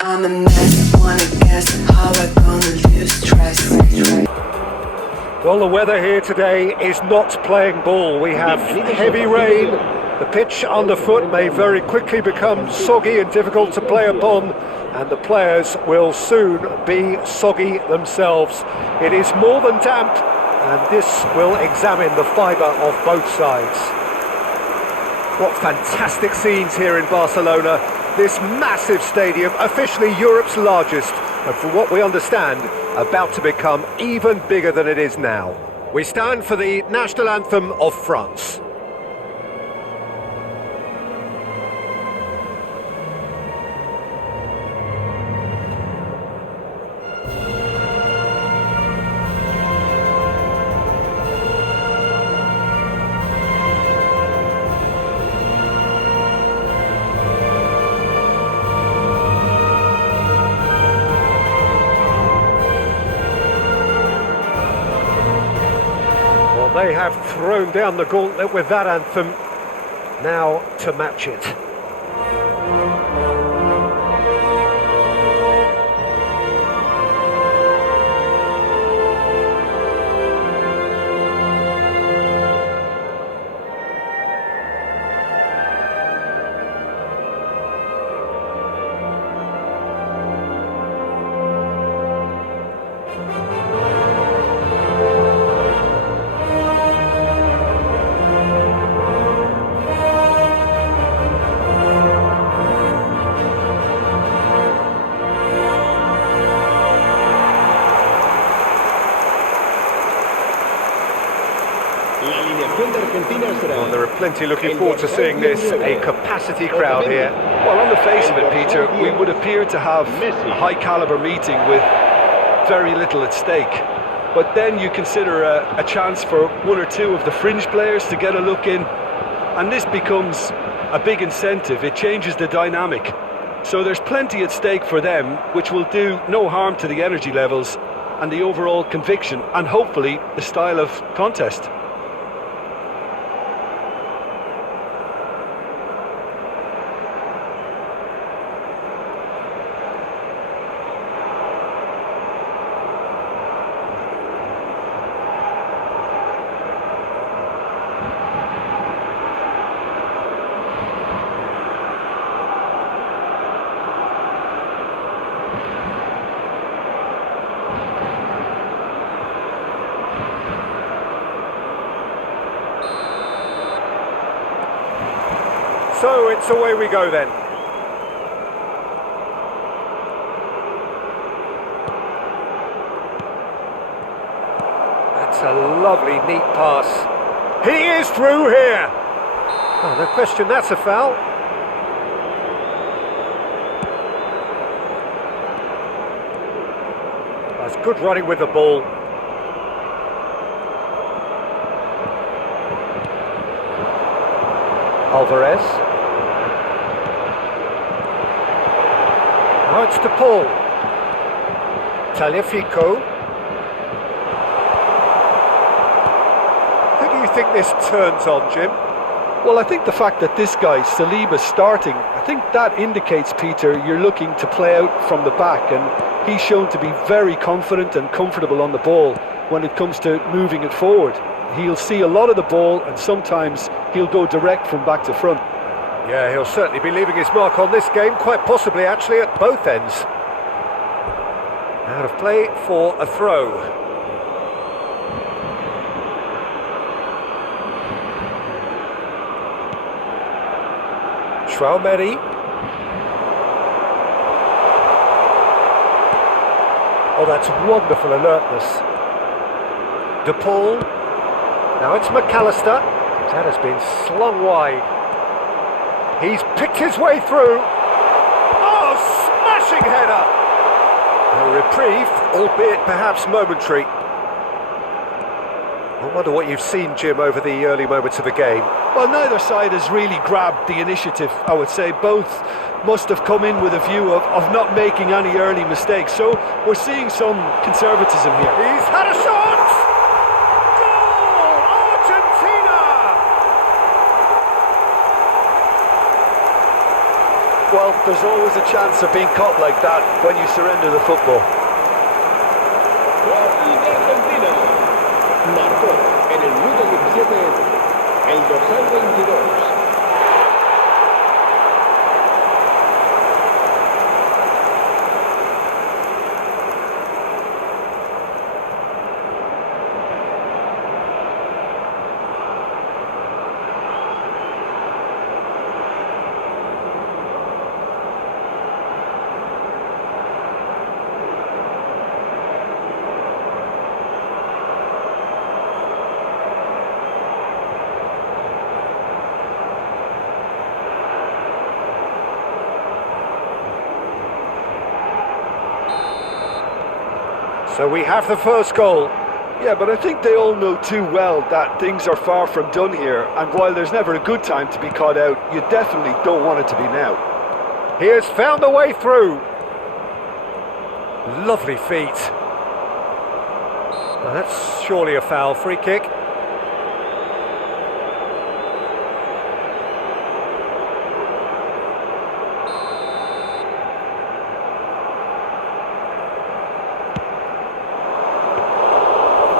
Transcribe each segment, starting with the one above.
I'm a mess, wanna guess how I gonna lose stress. Well, the weather here today is not playing ball. We have heavy rain. The pitch underfoot may very quickly become soggy and difficult to play upon, and the players will soon be soggy themselves. It is more than damp, and this will examine the fibre of both sides. What fantastic scenes here in Barcelona. This massive stadium, officially Europe's largest, and from what we understand, about to become even bigger than it is now. We stand for the national anthem of France. They have thrown down the gauntlet with that anthem, now to match it. Well, there are plenty looking forward to seeing this, a capacity crowd here. Well, on the face of it, Peter, we would appear to have a high-caliber meeting with very little at stake. But then you consider a chance for one or two of the fringe players to get a look in, and this becomes a big incentive. It changes the dynamic. So there's plenty at stake for them, which will do no harm to the energy levels and the overall conviction, and hopefully the style of contest. So it's away we go then. That's a lovely, neat pass. He is through here. Oh, no question, that's a foul. That's good running with the ball. Alvarez. Now it's to Paul. Taliafico. Who do you think this turns on, Jim? Well, I think the fact that this guy, Saliba's starting, I think that indicates, Peter, you're looking to play out from the back, and he's shown to be very confident and comfortable on the ball when it comes to moving it forward. He'll see a lot of the ball, and sometimes he'll go direct from back to front. Yeah, he'll certainly be leaving his mark on this game, quite possibly actually at both ends. Out of play for a throw. Schwaumeri. Oh, that's wonderful alertness. De Paul. Now it's McAllister. That has been slung wide. He's picked his way through. Oh, smashing header! A reprieve, albeit perhaps momentary. I wonder what you've seen, Jim, over the early moments of the game. Well, neither side has really grabbed the initiative, I would say. Both must have come in with a view of not making any early mistakes. So we're seeing some conservatism here. He's had a shot! Goal! Argentina! Well, there's always a chance of being caught like that when you surrender the football. Gol de Argentina. Marcó en el minuto 17 el dorsal 22. So we have the first goal. Yeah, but I think they all know too well that things are far from done here, and while there's never a good time to be caught out, you definitely don't want it to be now. He has found a way through. Lovely feet. Now that's surely a foul. Free kick.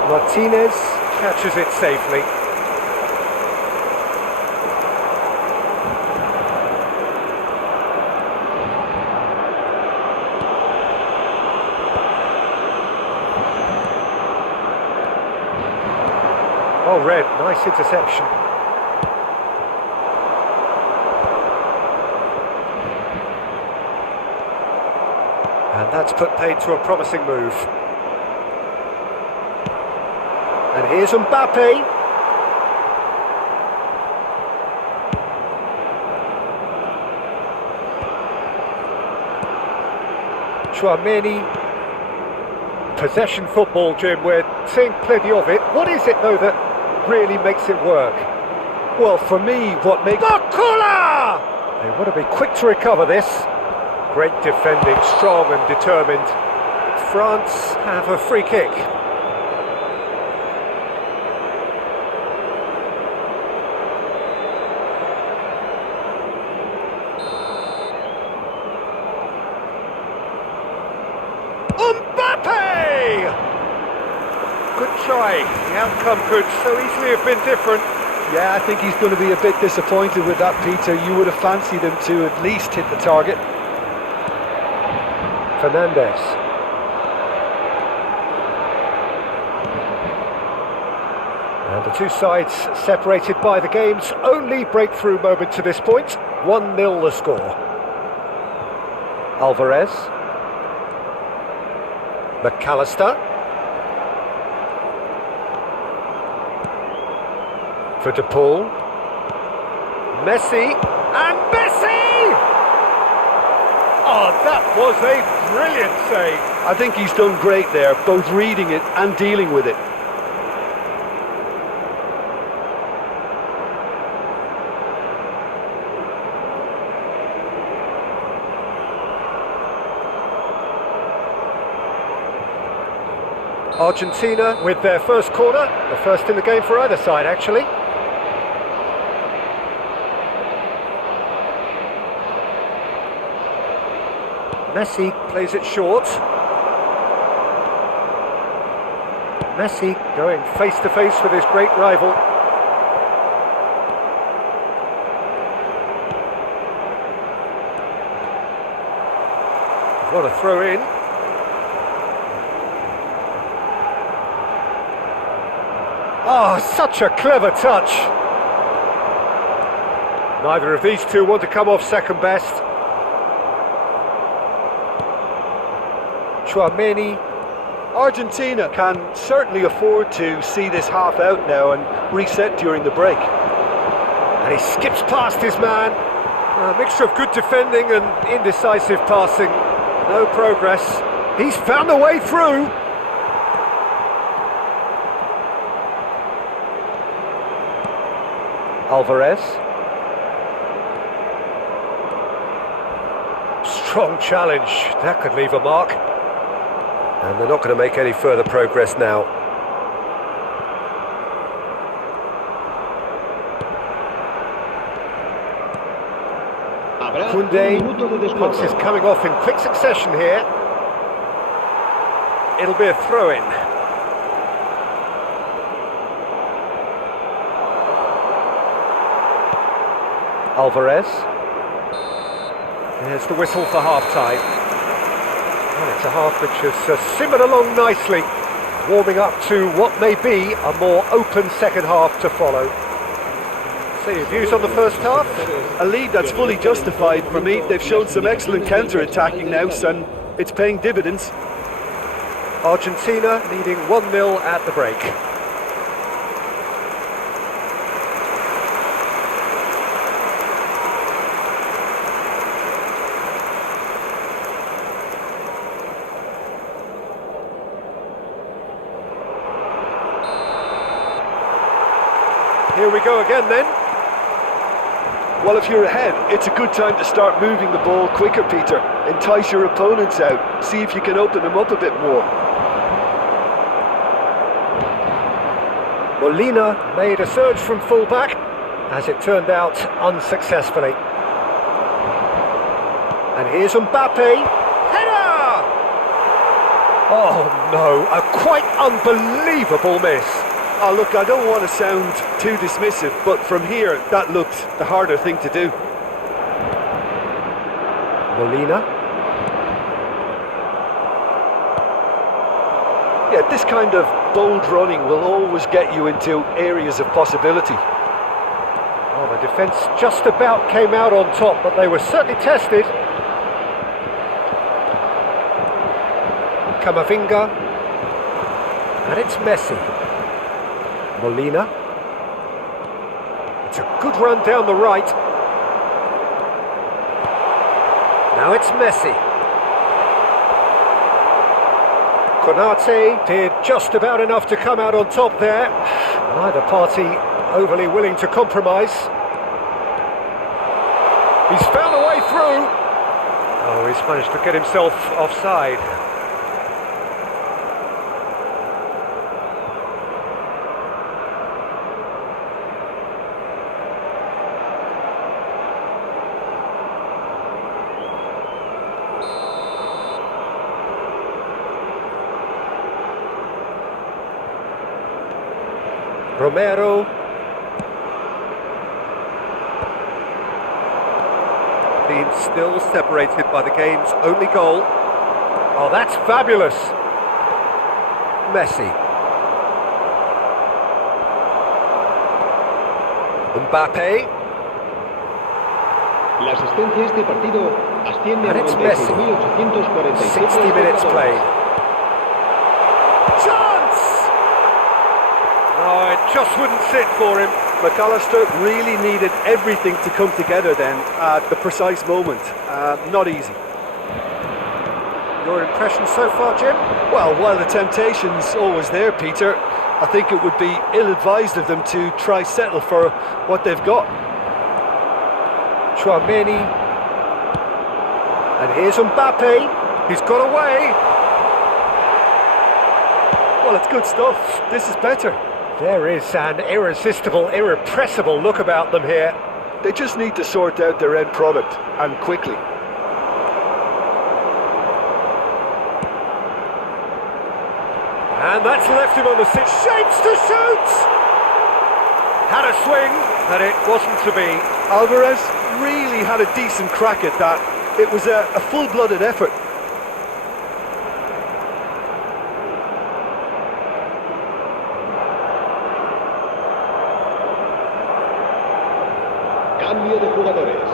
Martinez catches it safely. Oh, Red, nice interception. And that's put paid to a promising move. And here's Mbappe. Chouameni. Possession football, Jim. We're seeing plenty of it. What is it, though, that really makes it work? Well, for me, what makes... Bakula! They want to be quick to recover this. Great defending, strong and determined. France have a free kick. Mbappe! Good try. The outcome could so easily have been different. Yeah, I think he's going to be a bit disappointed with that, Peter. You would have fancied him to at least hit the target. Fernandez. And the two sides separated by the game's only breakthrough moment to this point. 1-0 the score. Alvarez. McAllister. For De Paul. Messi. And Messi! Oh, that was a brilliant save. I think he's done great there, both reading it and dealing with it. Argentina with their first corner, the first in the game for either side, actually. Messi plays it short. Messi going face to face with his great rival. What a throw in. Oh, such a clever touch. Neither of these two want to come off second best. Chouameni. Argentina can certainly afford to see this half out now and reset during the break. And he skips past his man. A mixture of good defending and indecisive passing. No progress. He's found a way through. Alvarez. Strong challenge. That could leave a mark. And they're not going to make any further progress now. Koundé. minuto de descuento. Passes coming off in quick succession here. It'll be a throw-in. Alvarez. There's the whistle for half-time. And it's a half which has simmered along nicely, warming up to what may be a more open second half to follow. So your views on the first half? A lead that's fully justified for me. They've shown some excellent counter-attacking now, and it's paying dividends. Argentina leading 1-0 at the break. Here we go again then. Well, if you're ahead, it's a good time to start moving the ball quicker, Peter. Entice your opponents out. See if you can open them up a bit more. Molina made a surge from full-back, as it turned out unsuccessfully. And here's Mbappe. Header! Oh no, a quite unbelievable miss. Oh, look, I don't want to sound too dismissive, but from here, that looked the harder thing to do. Molina. Yeah, this kind of bold running will always get you into areas of possibility. Well, the defence just about came out on top, but they were certainly tested. Camavinga. And it's Messi. Molina. It's a good run down the right. Now it's Messi. Konate did just about enough to come out on top there. Neither party overly willing to compromise. He's found a way through. Oh, he's managed to get himself offside. Romero. Being still separated by the game's only goal. Oh, that's fabulous. Messi. Mbappe. La asistencia a este partido asciende a And it's Messi. 96.847 60 minutes played. Chance! Oh, it just wouldn't sit for him. McAllister really needed everything to come together then at the precise moment. Not easy. Your impression so far, Jim? Well, while the temptation's always there, Peter, I think it would be ill-advised of them to try settle for what they've got. Chouameni. And here's Mbappe. He's got away. Well, it's good stuff. This is better. There is an irresistible, irrepressible look about them here. They just need to sort out their end product, and quickly. And that's left him on the six. Shapes to shoot! Had a swing, but it wasn't to be. Alvarez really had a decent crack at that. It was a full-blooded effort. Cambio de jugadores.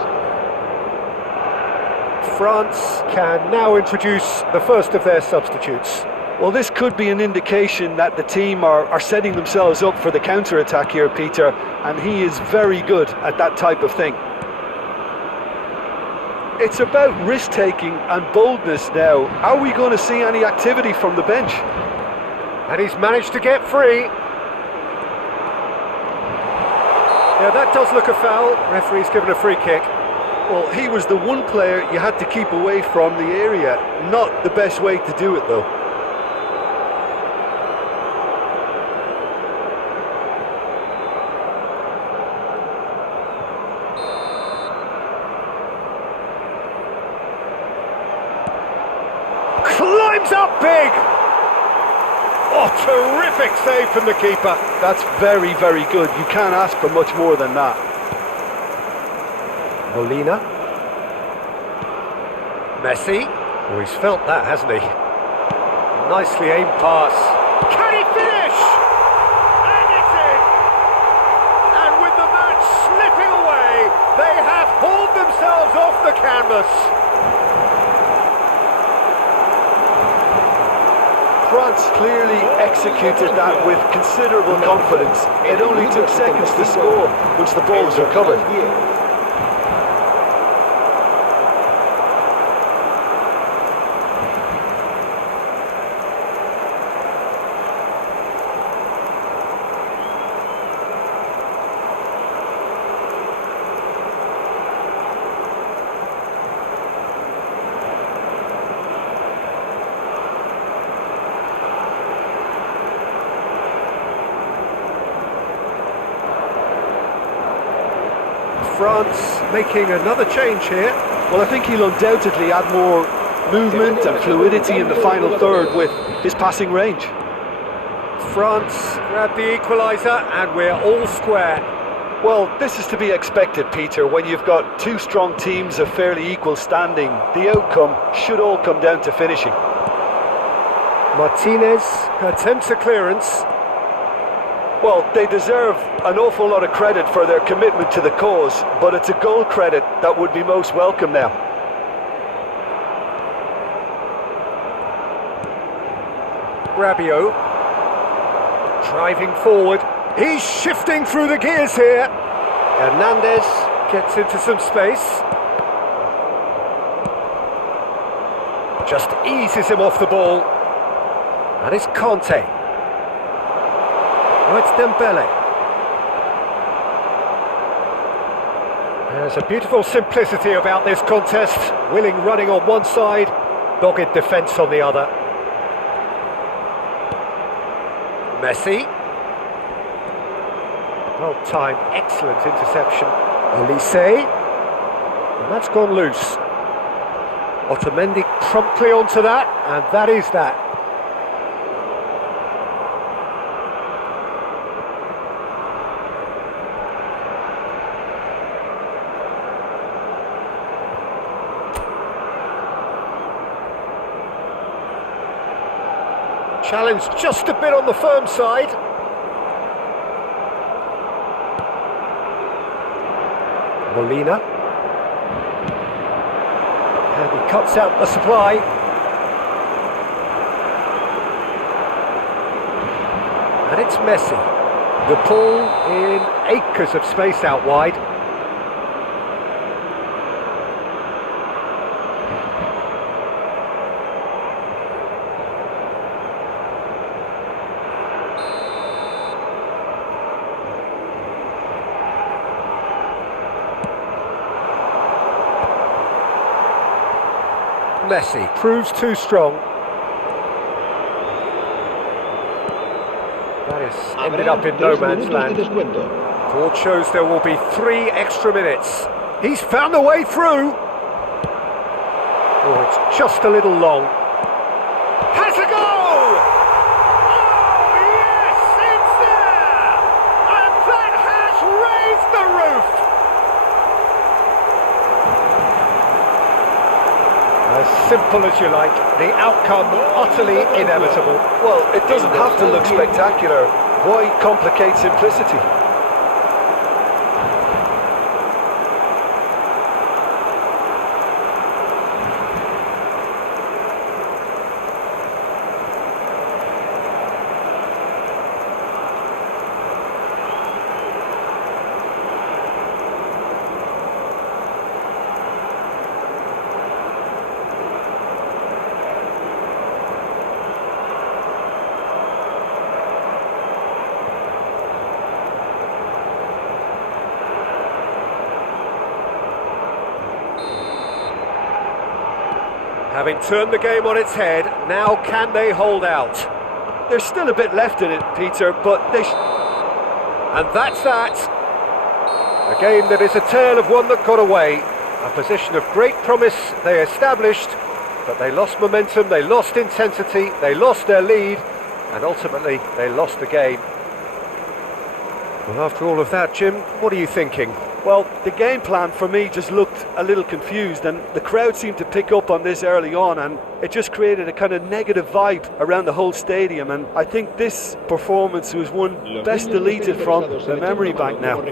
France can now introduce the first of their substitutes. Well, this could be an indication that the team are setting themselves up for the counter-attack here, Peter, and he is very good at that type of thing. It's about risk-taking and boldness now. Are we going to see any activity from the bench? And he's managed to get free. Yeah, that does look a foul. Referee's given a free kick. Well, he was the one player you had to keep away from the area. Not the best way to do it, though. Climbs up big! Oh, terrific save from the keeper. That's very, very good. You can't ask for much more than that. Molina. Messi. Oh, he's felt that, hasn't he? Nicely aimed pass. Can he finish? And it's in! And with the match slipping away, they have hauled themselves off the canvas. France clearly executed that with considerable confidence. It only took seconds to score once the ball was recovered. France making another change here. Well, I think he'll undoubtedly add more movement and fluidity in the final third with his passing range. France grab the equalizer and we're all square. Well, this is to be expected, Peter. When you've got two strong teams of fairly equal standing, the outcome should all come down to finishing. Martinez attempts a clearance. Well, they deserve an awful lot of credit for their commitment to the cause, but it's a goal credit that would be most welcome now. Rabiot driving forward. He's shifting through the gears here. Hernandez gets into some space. Just eases him off the ball. And it's Conte. Oh, it's Dembele. There's a beautiful simplicity about this contest. Willing running on one side, dogged defence on the other. Messi. Well timed, excellent interception. Elise. And that's gone loose. Otamendi promptly onto that, and that is that. Challenge just a bit on the firm side. Molina. And he cuts out the supply. And it's Messi. The ball in acres of space out wide. Messi proves too strong. That has ended up in no man's land. Board shows there will be 3 extra minutes. He's found a way through. Oh, it's just a little long. Has a goal! Oh, yes, it's there! And that has raised the roof! As simple as you like, the outcome utterly inevitable. Well, it doesn't have to look spectacular. Why complicate simplicity? Having turned the game on its head, now can they hold out? There's still a bit left in it, Peter, but they And that's that. A game that is a tale of one that got away. A position of great promise they established, But they lost momentum, they lost intensity, they lost their lead, and ultimately they lost the game. Well, after all of that, Jim, what are you thinking? Well, the game plan for me just looked a little confused, and the crowd seemed to pick up on this early on, and it just created a kind of negative vibe around the whole stadium. And I think this performance was one best deleted from the memory bank now.